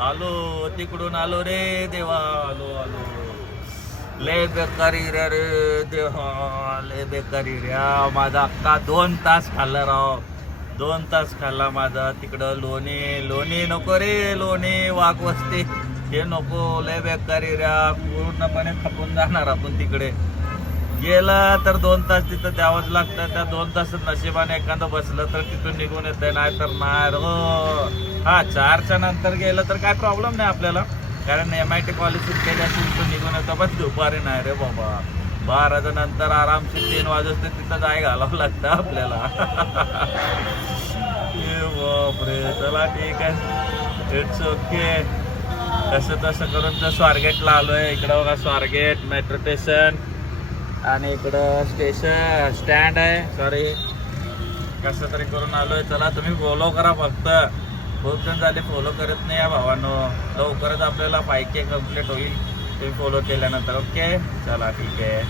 आलो तिकडून आलो रे देवा, आलो आलो. लय बेकारी रे देवा, लय बेकारी रे. माझा अक्का 2 तास खाल्ला राव, 2 तास खाल्ला माझा. तिकडं लोणी नको रे, लोणी वाघ वस्ती हे नको. लय बेकारी रे, पूर्णपणे खपून जाणार आपण. तिकडे गेला तर 2 तास तिथं द्यावंच लागतं. त्या 2 तासात नशिबाने एखादं बसलं तर तिथून निघून येतं, नाही तर नाही. हा 4च्या नंतर गेलं तर काय प्रॉब्लेम नाही आपल्याला, कारण MIT कॉलेज केली असेल तर निघून येतं. पण दुपारी नाही रे बाबा, 12च्या नंतर आरामशीर 3 वाजता तिथं जाय घालावं लागतं आपल्याला. बापरे. चला ठीक आहे, इट्स ओके. कसं तसं करून तर स्वारगेटला आलोय. इकडं बघा स्वारगेट मेट्रो स्टेशन, आणि इकडं स्टँड आहे. सॉरी, कसं तरी करून आलोय. चला तुम्ही फॉलो करा फक्त. खूप जण झाले फॉलो करत नाही या भावांनो. लवकरच आपल्याला 5K कंप्लीट होईल तुम्ही फॉलो केल्यानंतर. ओके चला ठीक आहे.